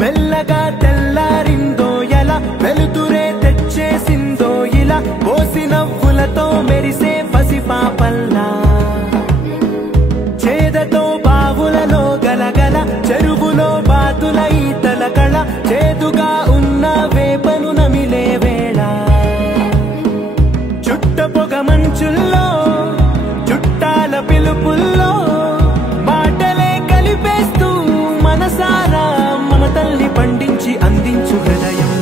మెల్లగా తెల్లారిందో ఎలా వెలుతురే తెచ్చేసిందో ఇలా పోసి నవ్వులతో మెరిసే పసిపాపల్లా చేదతో బావులలో గలగల చెరువులో బాతుల ఈతల కళ చేదుగా ఉన్న వేపను నమిలే వేళ చుట్ట పొగ మంచుల్లో చుట్టాల పిలుపుల్లో మాటలే కలిపేస్తూ మనసారా మమతల్ని పండించి అందించు హృదయం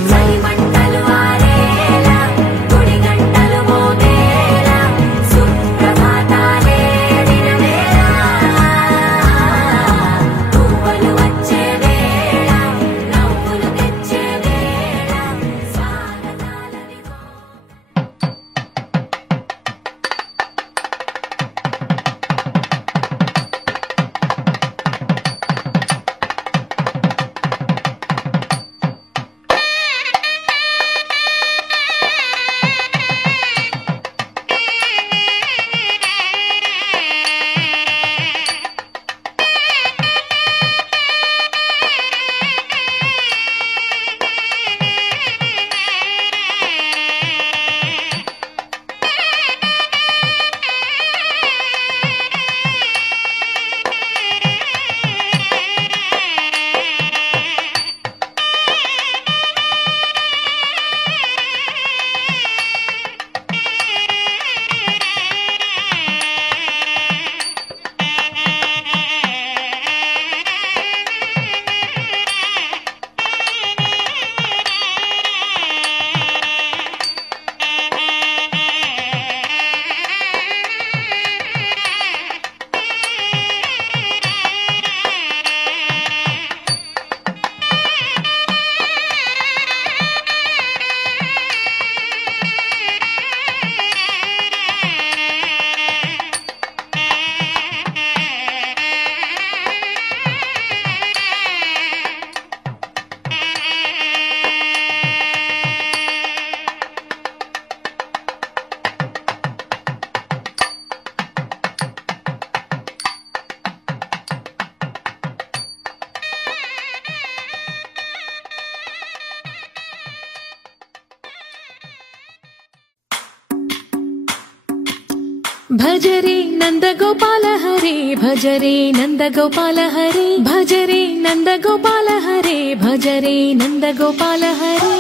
भजरे नंदगोपाल हरे भजरे नंदगोपाल हरे भजरे नंदगोपाल हरे भजरे नंदगोपाल हरे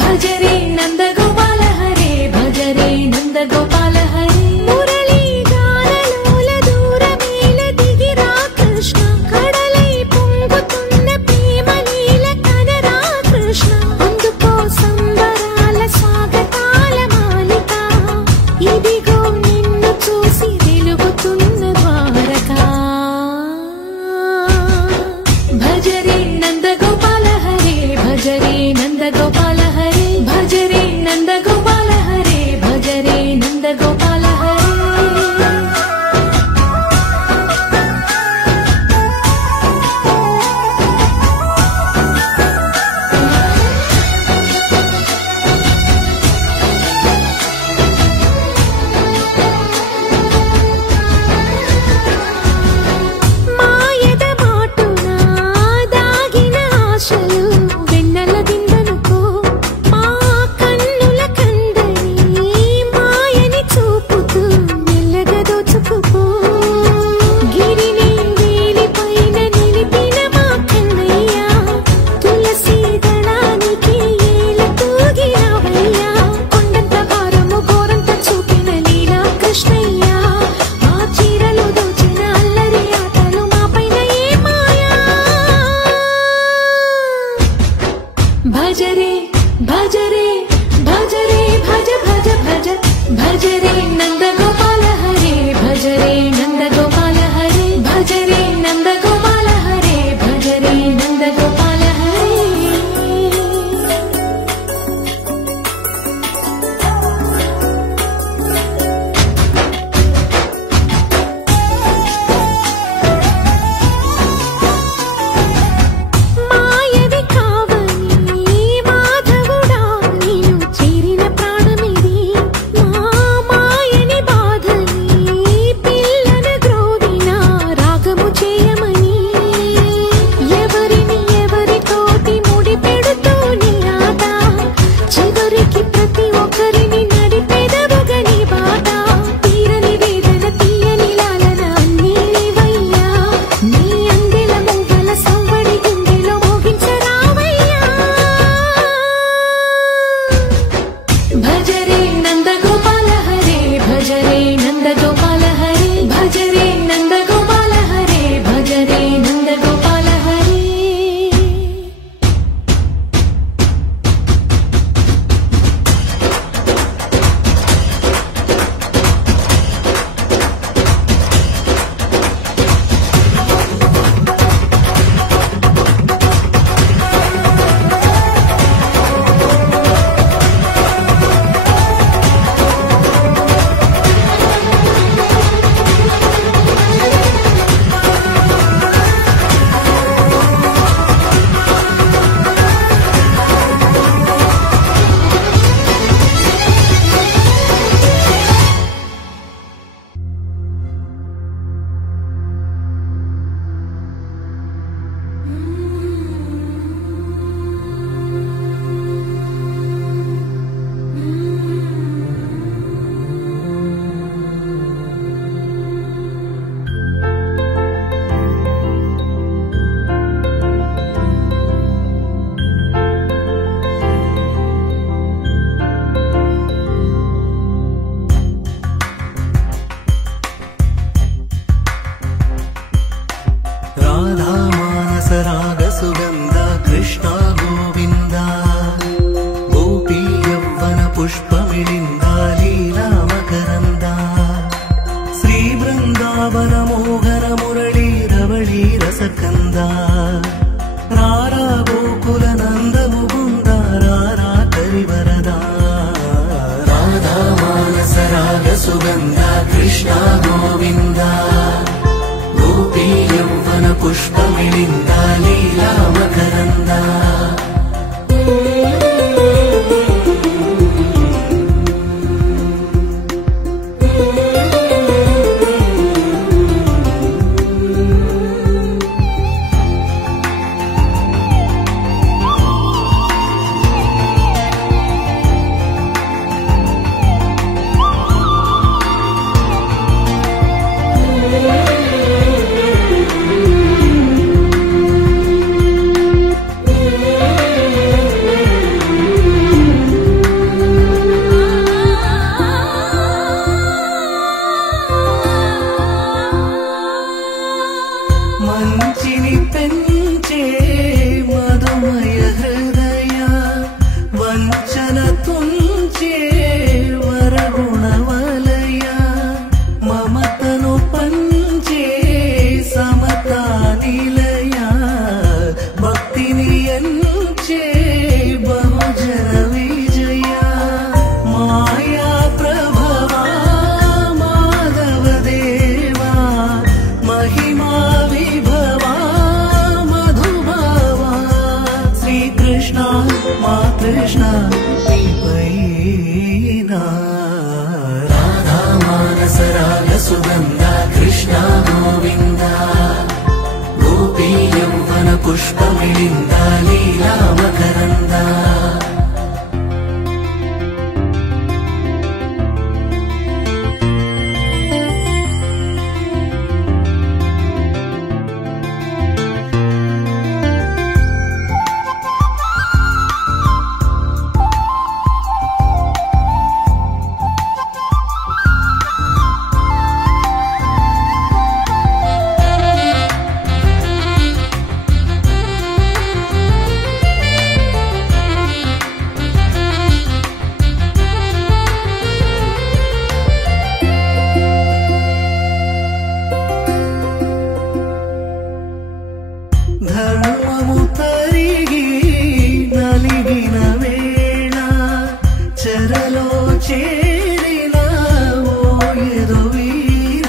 भजरे नंदगोपाल हरे भजरे మానసరాగ సుగంధ కృష్ణ గోవింద గోపీ యవ్వన పుష్పమిళింద లీలా మకరంద శ్రీ బృందావన మోహన మురళీ రవళీ రసకంద రారా గోకుల నంద ముకుంద రారా కరివరదా రాధా మానసరాగ సుగంధ కృష్ణ గోవింద గోపీ యవ్వన పుష్పమిళింద లీలా మకరంద మంచిని పెంచే మధుమయ హృదయ వంచన తుంచే వరగుణవలయ మమతను పంచే సమతా నిలయ భక్తిని ఎంచే బహుజన విజయ మాయా ప్రభవా మాధవ దేవా మహిమా కృష్ణ రాధా మానసరాగ సుగంధ కృష్ణ గోవింద గోపీ యవ్వన పుష్పమిళింద లీలా మకరంద ధర్మము తరిగి నలిగిన వేళ చెరలో చేరిన ఓయదు వీర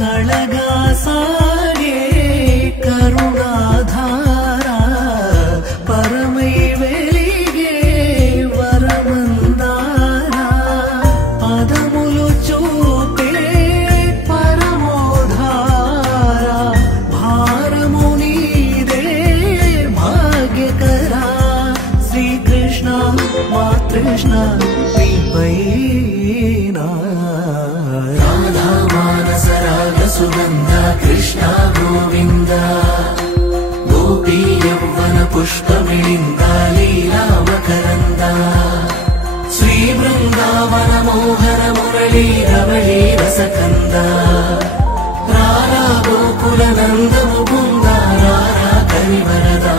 కళగా సాగే కరుణాధార పరమై వెలిగే వరమందార పదములు చూపే పరమోధార కృష్ణ రాధా మానసరాగ సుగంధ కృష్ణ గోవింద గోపీ యవ్వన పుష్పమిళింద లీలా మకరంద శ్రీ బృందావన మోహన మురళీ రవళీ రసకంద రారా గోకుల నంద ముకుంద రారా కరివరదా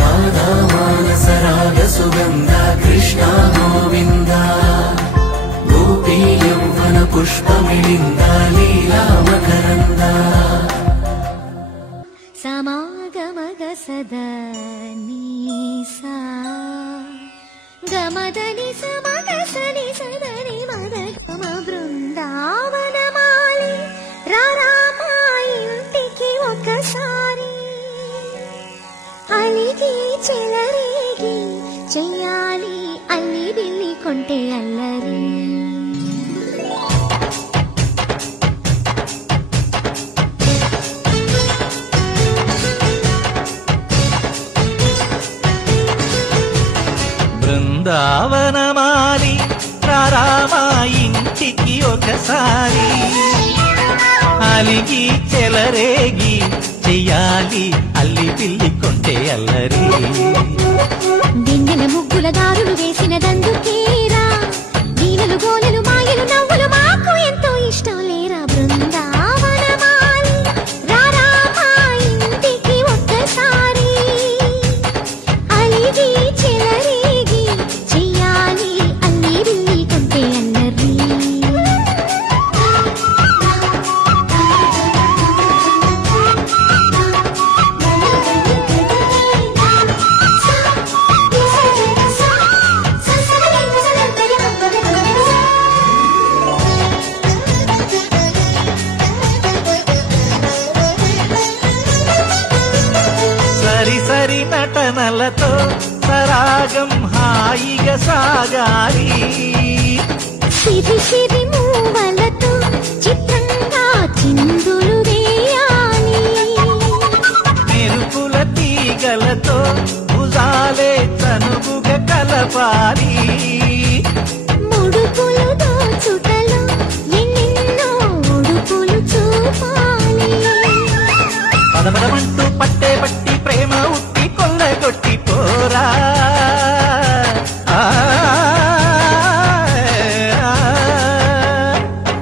రాధా మానసరాగ సుగంధ కృష్ణ గోవింద గోపీ యవ్వన పుష్పమిళింద లీలా మకరంద సమాగమగ సదనీసా గమదని సమగ సని సదని మద గమ బృందావనమాలి రారామా ఇంటికి ఒకసారి అలిగి చెలరేగి చెయ్యాలి అల్లి బిల్లి కొంటే అల్లరి బృందావనమాలి రారామా ఇంటికి ఒకసారి అలిగి చెలరేగి చెయ్యాలి అల్లి పిల్లి కొంటే అల్లరి దిన్నెల ముగ్గుల దారులు వేసినదందుకేరా దీనలు గోలెలు మాయలు నవ్వులు మాకు ఎంతో ఇష్టం లేరా బృందావనమాలి రారామా ఇంటికి అల్లరి నటనలతో సరాగం హాయిగా సాగాలి సిరి సిరి మూవలతో చిత్రంగా చిందులు వేయాలి మెరుపుల తీగలతో భుజాలే తనువుగా కలపాలి ముడుపులు దోచుటలో ఎన్నెన్నో ఉడుపులు చూపాలి పదమదమంటూ పట్టే పట్టి ప్రేమ ఉట్టి కొల్లగొట్టి పోరా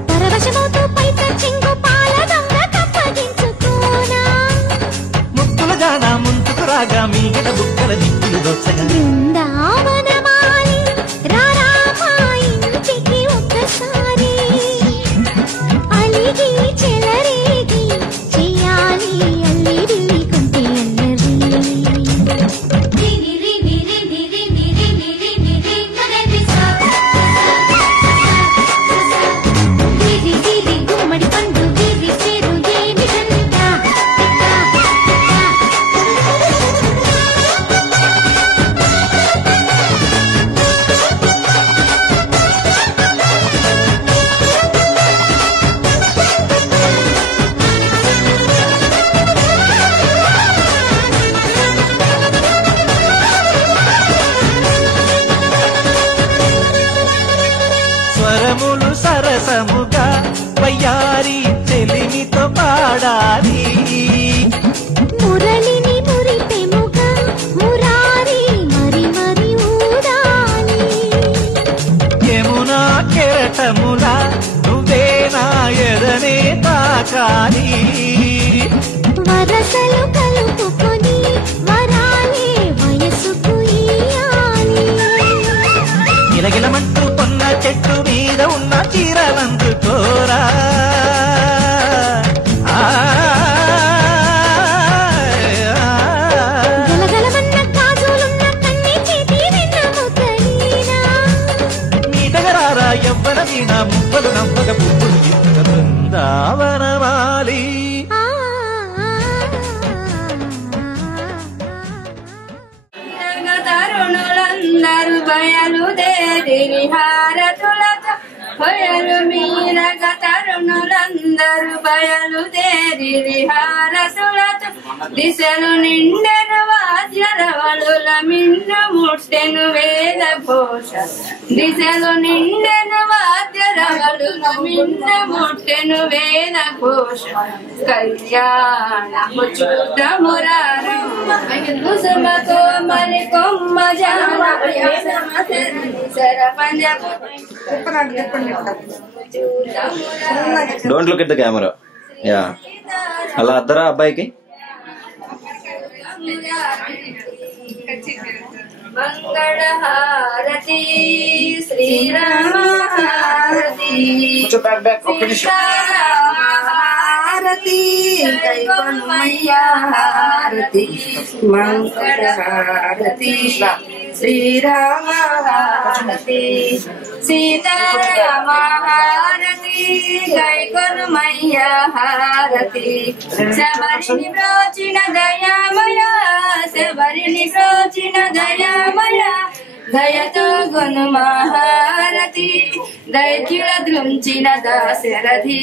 పరవశమవుతూ పైట చెంగు పాల దొంగ కప్పగించుకోనా ముక్కుల జానా ముందుకు రాగా మీగడ బుక్కల దిక్కులు దోచగా బృందావనమాలి రారా మా ఇంటికి ఒక్కసారి అలిగి చెలరేగి చెయ్యాలి అల్లిరిల్లి కొంటే అల్లరి గుమ్మడి పండు గిరి పేరు ఏమిటంటా స్వరములు సరసముగా వయ్యారి చెలిమితో పాడాలి మురళిని మురిపెముగా మురారి మరి మరి ఊదాలి యమునా కెరటములా నువ్వే నా ఎదనే తాకాలి వరసలు కలుపుకొని వరాలే వయసుకు ఇయ్యాలి గిలగిలమంటూ కొన్న చెట్టు మీద ఉన్న చీరలందుకోరా గలగలమన్న గాజులున్న కన్ని చేతి వెన్నముకలీనా నీటగరారా ఎవ్వర వీణ మువ్వలు నవ్వగ పువ్వులు ఇసుక బృందావనమాలి తరుణులందరూ బయలుదేరి హారతులతో బయలు మీరగ తరుణులందరూ బయలుదేరి హారతులతో దిశలు నిండెను వాద్యరవళుల మిన్ను ముట్టెను వేద ఘోష దిశలు నిండెను వాద్యరవళుల మిన్ను ముట్టెను వేద ఘోష కళ్యాణము చూడమురారు కుసుమతో మరి కొమ్మ జాన సరపంజపు don't look at the camera యా అలా అద్దరా అబ్బాయికి మంగళహారతి శ్రీరామ హారతి హారతి హారతి మంగళహారతి శ్రీరామ హారతి సీతారామ హారతి కైకొనుమయ్య హారతి శబరిని ప్రోచిన దయామయ శబరిని ప్రోచిన దయామయ దయతో గును మహారతి దైత్యుల దృంచిన దాశరథి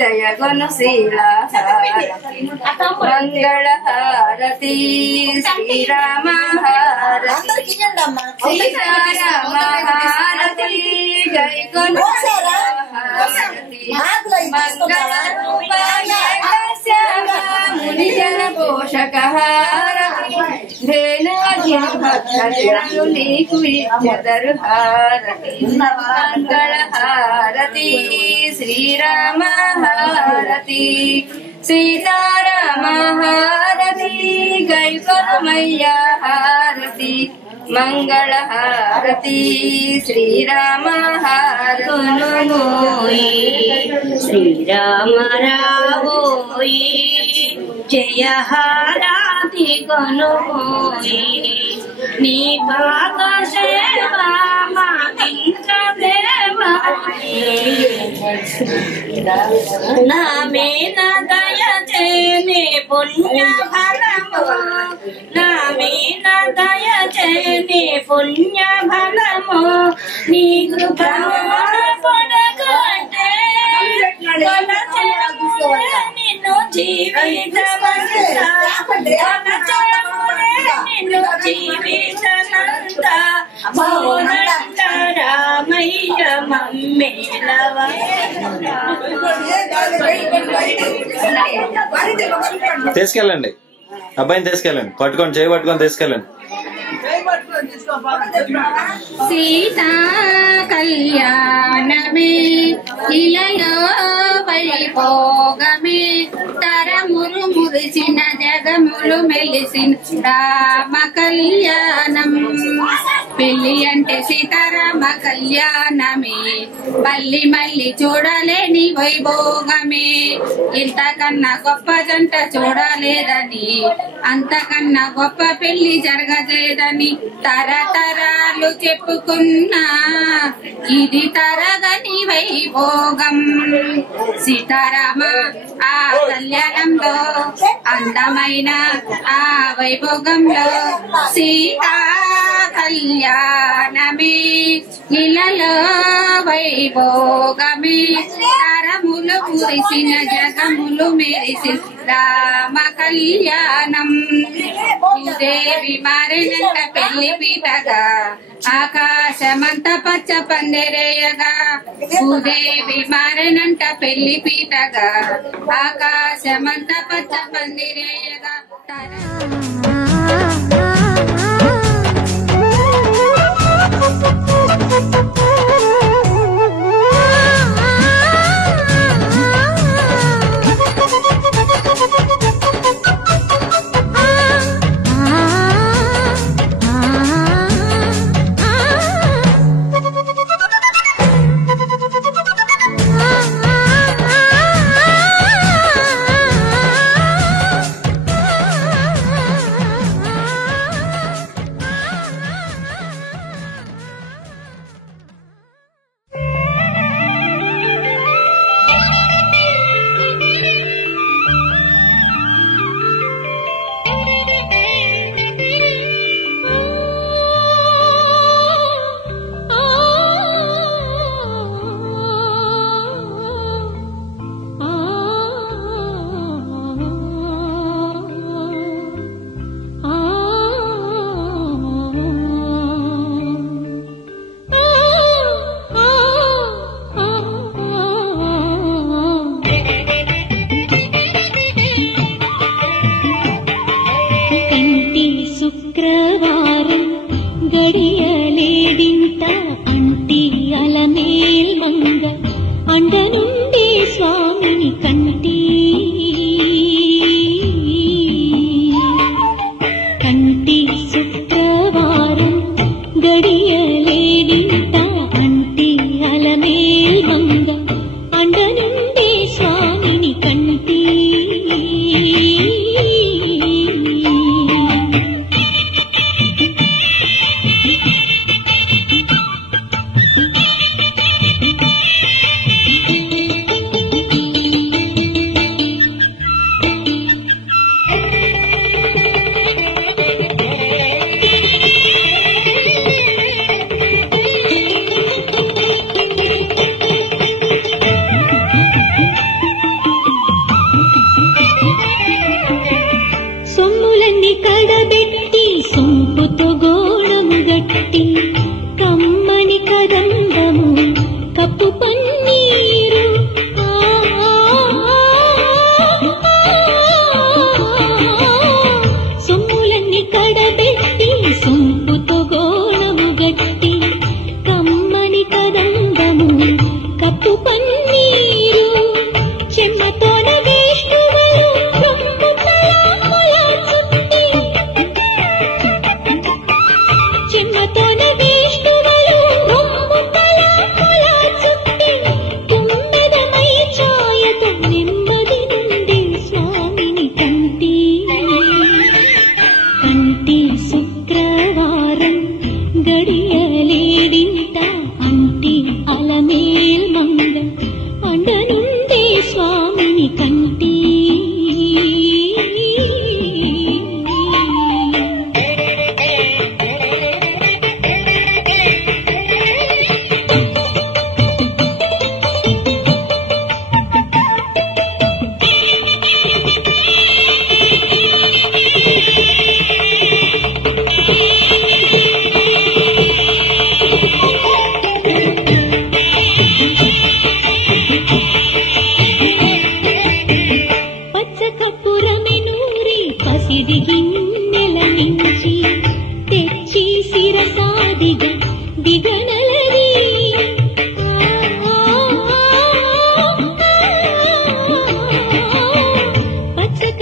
దయగొను శీల మంగళ హారతి శ్రీరామ హారతి సీతారామ హారతి గైగొను హారతి మంగళ రూపాయ ముని జన పోషక హారతి ధేను నీకు ఇచ్చదరు హారతి మంగళ హారతి శ్రీరామ హారతి సీతారామ హారతి గైకొనుమయ్య హారతి మంగళ హారతి శ్రీరామ హారతి శ్రీరామ రావోయి జయ హారతి కొనుమోయి నీ పాద సేవా మాకింక దేవా నా మీద దయ చేని పుణ్య ఫలము నా పుణ్య బలము నీ కృపను పొడగంటే నిన్ను జీవితమంతా నిన్ను జీవితమంతా మౌనంత రామయ్య మమ్మేలవ తీసుకెళ్ళండి, అబ్బాయిని తీసుకెళ్ళండి, పట్టుకొని చేయి పట్టుకొని తీసుకెళ్ళండి. సీతా కళ్యాణమే ఇలలో వైభోగమే తరములు మురిసిన జగములు మెలిసిన రామ కళ్యాణం. పెళ్లి అంటే సీతారామ కళ్యాణమే, మళ్ళీ మళ్ళీ చూడలేని వైభోగమే. ఇంతకన్నా గొప్ప జంట చూడలేదని, అంతకన్నా గొప్ప పెళ్లి జరగలేదని తరతరాలు చెప్పుకున్నా ఇది తరగని వైభోగం. సీతారామ ఆ కళ్యాణంలో అందమైన ఆ వైభోగంలో సీతా కళ్యాణమే ఇలలో వైభోగమే తరములు కురిసిన జగములు మెరిసిన రామ కళ్యాణం. దేవి మారినంత పెళ్లి పీటగా ఆకాశమంత పచ్చ పందిరేయగా, భూదేవి మారినంట పెళ్లి పీటగా ఆకాశమంత పచ్చ పందిరేయగా. పసిడి గిన్నెల నుంచి తెచ్చి శిరసాదిగా దిగనలది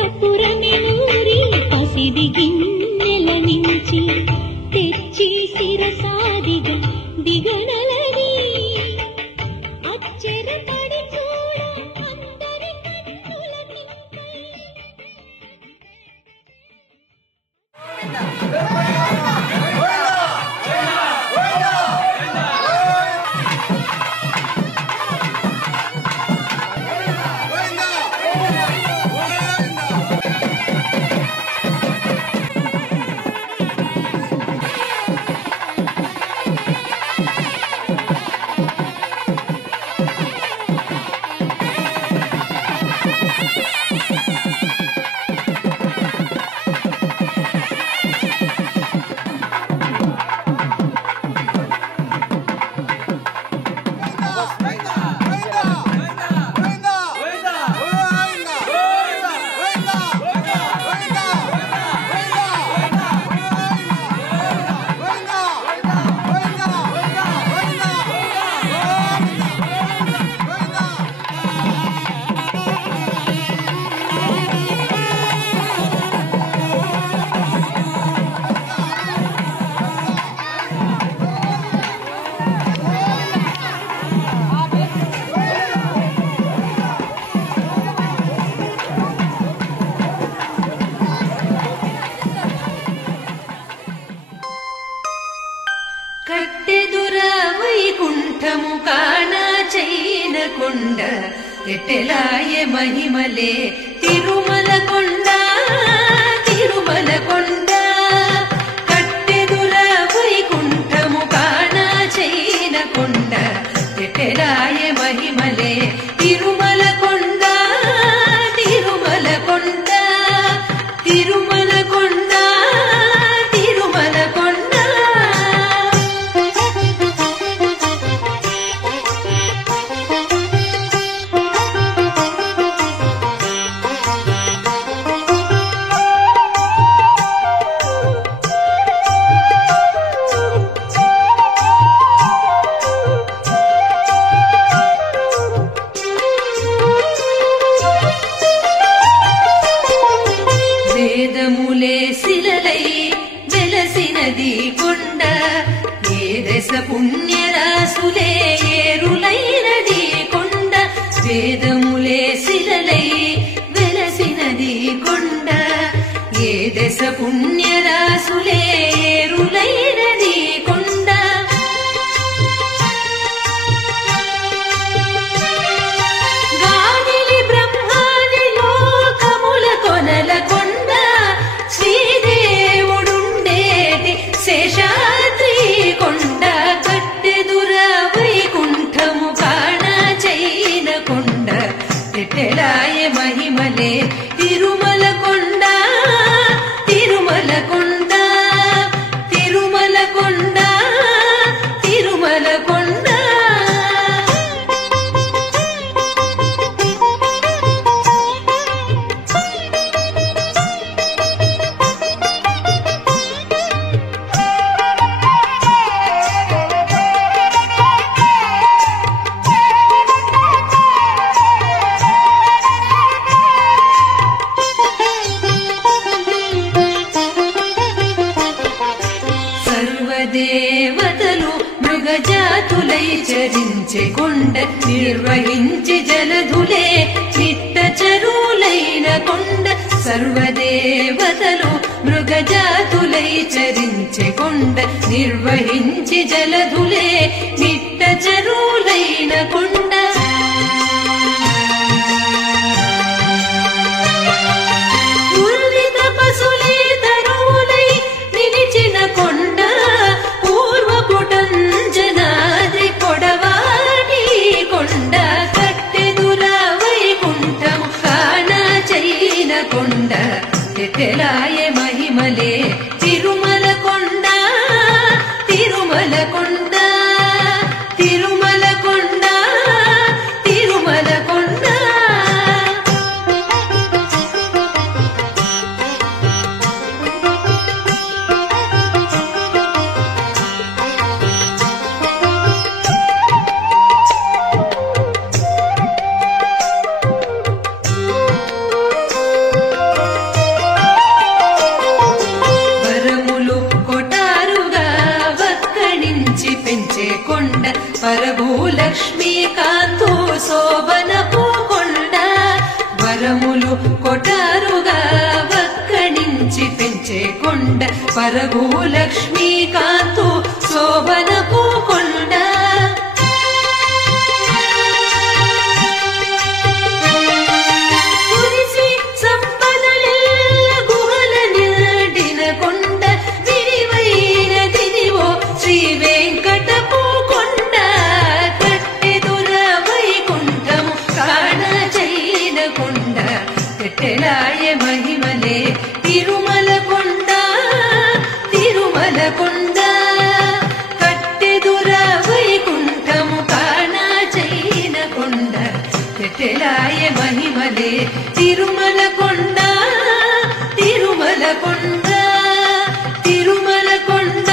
పచ్చకపురమినూరి పసిడి గిన్నెల నుంచి తెచ్చి శిరసాదిగా దిగనలది అచ్చరపడి చూడ అందరి కన్నుల నింపై కట్టెదుర వైకుంఠము కాణ చైన కొండ ఎట్టెలాయ మహిమలే తిరుమల కొండ తిరుమల కొండ కట్టెదుర వైకుంఠము కాణ చైన కొండ ఎట్టెలాయ మహిమలే తిరుమల కొండ తిరుమల కొండ తిరుమల కొండ తిరుమల కొండ వేదములే శిలలై వెలసినది కొండ ఏ దశ పుణ్యరాసులే ఏరులైనది కొండ వేదములే శిలలై వెలసినది కొండ ఏ దశ పుణ్యరాసులే ఏరులైనది కొండ గాలిలి బ్రహ్మాది లోకముల కొనల కొండ శ్రీదేవుడుండేటి శేషాద్రి కొండ కట్టెదుర వైకుంఠము కాణ చైన కొండ ఎట్టెలాయ మహిమలే తిరుమల కొండ తిరుమల కొండ తిరుమల కొండ తిరుమల కొండ సర్వదేవతలు మృగజాతులై చరించే కొండ నిర్వహించి జలధులే చిట్ట చరువులైన కొండ సర్వదేవతలు మృగజాతులై చరించే కొండ నిర్వహించి జలధులే చిట్ట చరువులైన కొండ పూర్విత పశులే తరువులై నిలిచిన కొండ పూర్వపుటంజనాద్రి పొడవాటి కొండ కట్టెదుర వైకుంఠము కాణ చైన కొండ ఎట్టెలాయ మహిమలే తిరుమల కొండ తిరుమల కొండ తిరుమల కొండ తిరుమల కొండ పరభూ లక్ష్మీకాంతు శోభనపు కొండ వరములు కొటారుగా వక్కడించి పెంచే కొండ పరభూ లక్ష్మీకాంతు శోభనపు కొండ కురిసి సంపదలెల్ల గుహల నిండిన కొండ విరివైనదిదివో శ్రీ వెంకటపు కొండ కట్టెదుర వైకుంఠము కాణచైన కొండ కట్టెలాయ మహిమలే తిరుమల కొండ తిరుమల కొండ కట్టెదుర వైకుంఠము కాణచైన కొండ కట్టెలాయ మహిమలే తిరుమల కొండ తిరుమల కొండ తిరుమల కొండ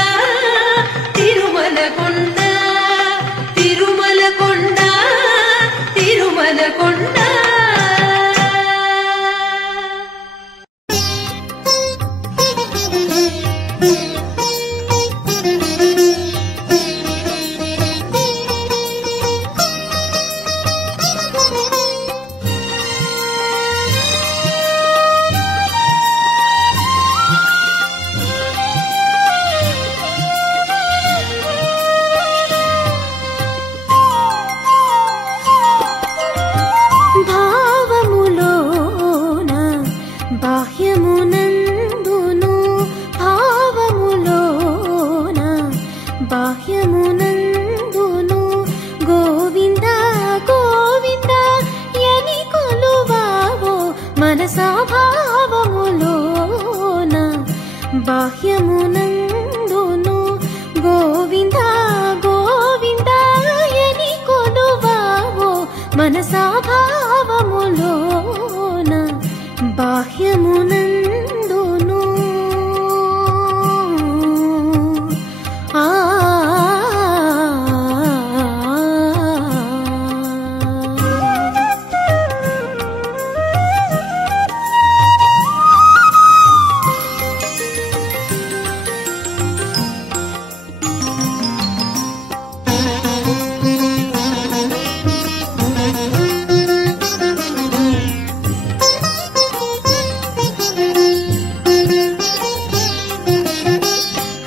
తిరుమల కొండ తిరుమల కొండ తిరుమల కొండ భావములోన బాహ్యమునందును భావములోన బాహ్యమునందును గోవింద గోవింద యని కొలువావో మనసా భావములోన బాహ్యమునందును గోవింద గోవింద యని కొలువావో మనసా భావములోన బాహ్యమునందును ఆ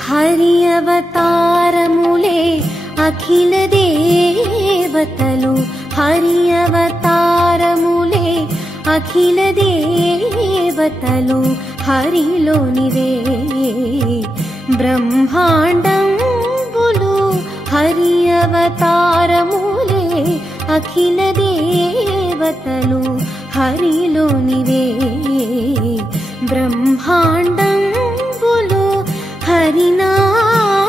హరి అవతారములే అఖిల దేవతలు హరి అవతారములే అఖిల దేవతలు హరిలోనివే బ్రహ్మాండంబులు హరి అవతారములే అఖిల దేవతలు హరిలోనివే బ్రహ్మాండంబులు హరినామములే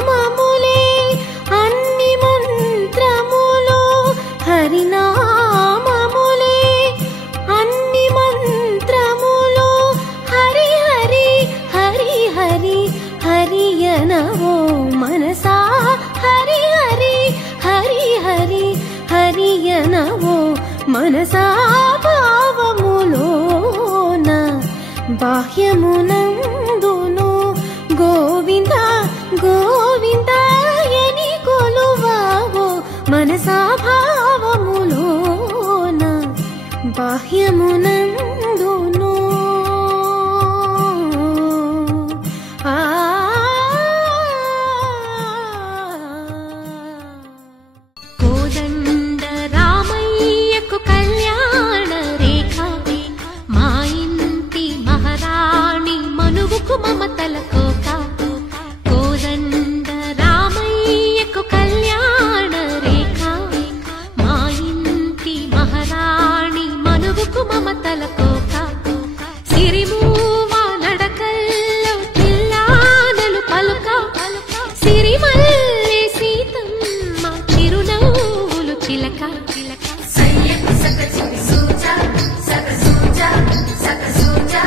అన్ని మంత్రములు హరినామములే అన్ని మంత్రములు హరి హరి హరి హరి హరియనవో మనసా హరి హరి హరి హరి హరియనవో మనసా భావములోన బాహ్యమునందును గోవింద గోవింద యని కొలువావో మనసా భావములోన బాహ్యమునందును ఆ కోదండ రామయ్యకు కళ్యాణ రేఖ మా ఇంటి మహారాణి మనువుకు మమతల కోక కోదండ రామయ్యకు కళ్యాణ రేఖ మా ఇంటి మహారాణి మనువుకు మమతల కోక సిరిమూవ నడకల్లో పిల్లానలు పలుక సిరిమల్లె సీతమ్మ చిరునవ్వులు చిలక సయ్యకు సకచికి సూజా సక సూజా సక సూజా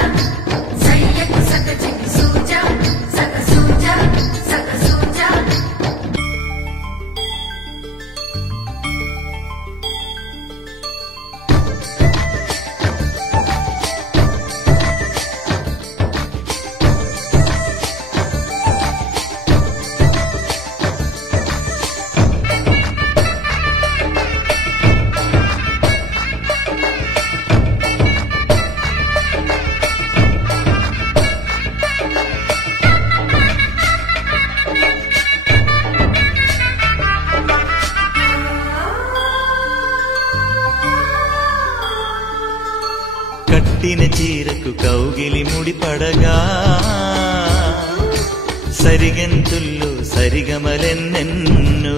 సయ్యకు సకచికి సూజా కట్టిన చీరకు కౌగిలి ముడిపడగా సరిగెంతుల్లో సరిగమలెన్నెన్నో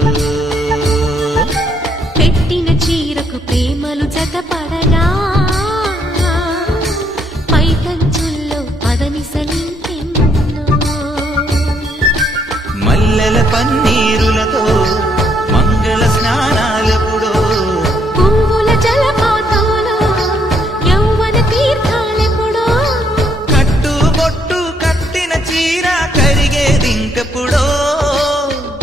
పెట్టిన చీరకు ప్రేమలు జతపడగా పైకంచుల్లో పదనిసలింకెన్నో మల్లెల పన్నీరులతో మంగళ స్నానాలెప్పుడో పువ్వుల జలపాతంలో యౌవన తీర్థాలెప్పుడో కట్టుబొట్టు కట్టిన చీర కరిగేదింకెప్పుడో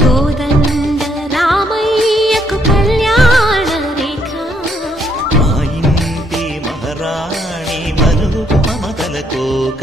కోదండ రామయ్యకు కళ్యాణ రేఖ మా ఇంటి మహారాణి మనువు మమతల కోక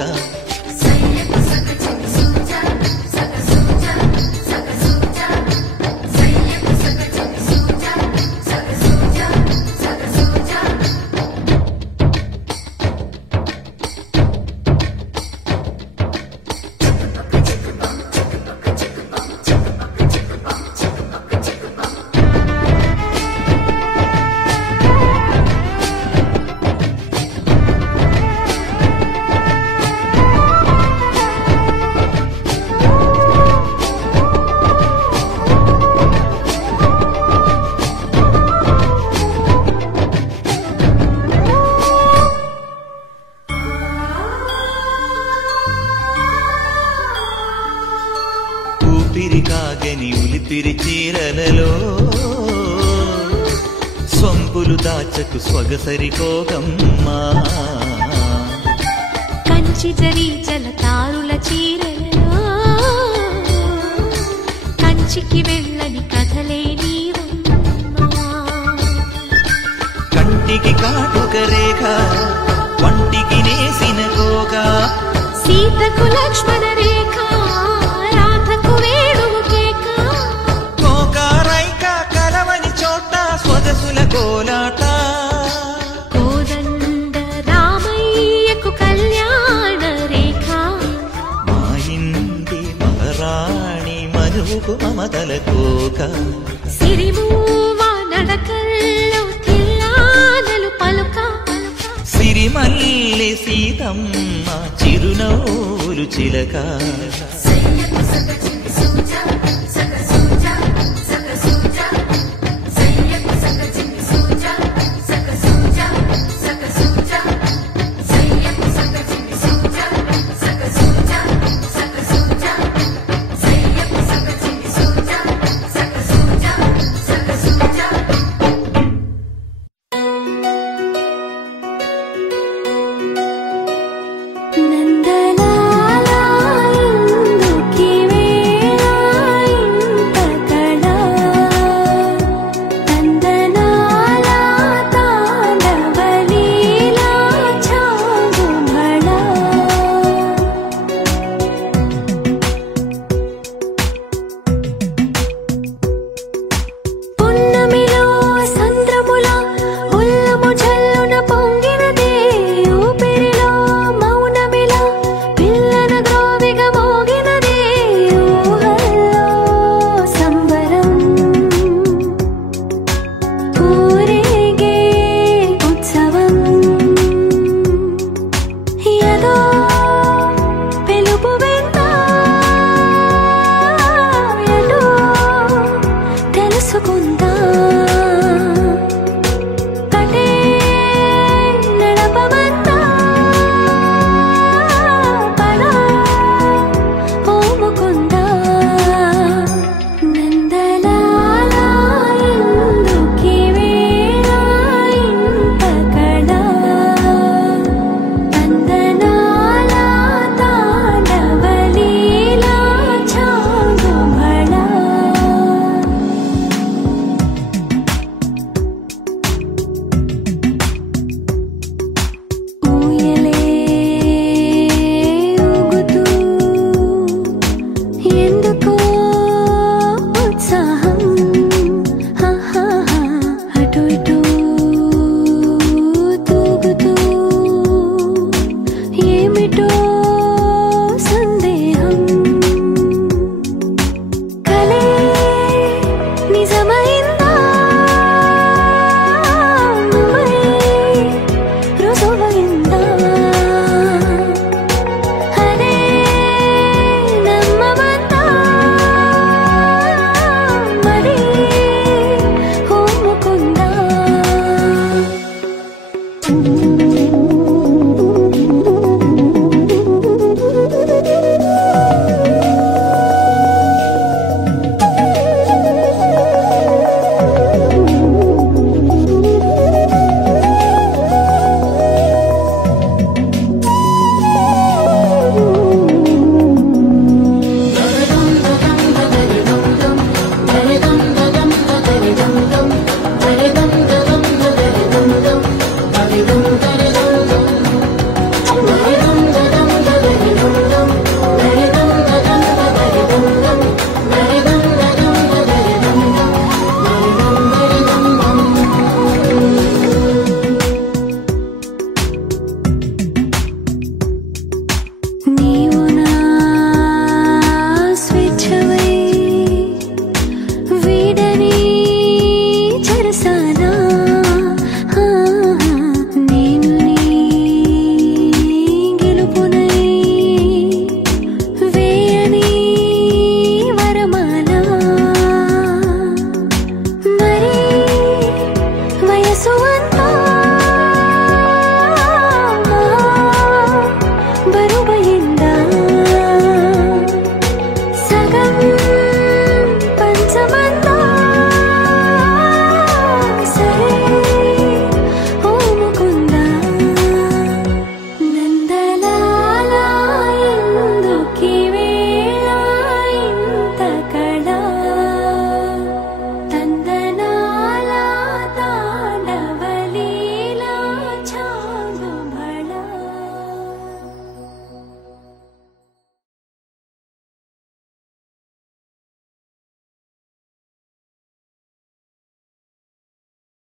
ఊపిరి కాగని ఉలిపిరి చీరలలో సొంపులు దాచకు స్వగసరి కోగమ్మా కంచి జరి జలతారుల చీరలలో కంచికి వెళ్ళని కథలే నీవమ్మా కంటికి కాటుక రేఖ వంటికి నేసిన కోగా సీతకు లక్ష్మణ రేఖ రాధకు వేణువు కేక కోకారైక కలవని చోట స్వదసుల కోలాట కోదండ రామయ్యకు కళ్యాణ రేఖ మా ఇంటి మహారాణి మనువుకు మమతల కోక సిరిమూవ నడకల్లో తిల్లానలు పలుక సిరిమల్లి సీతమ్మ చిరునవ్వులు చిలక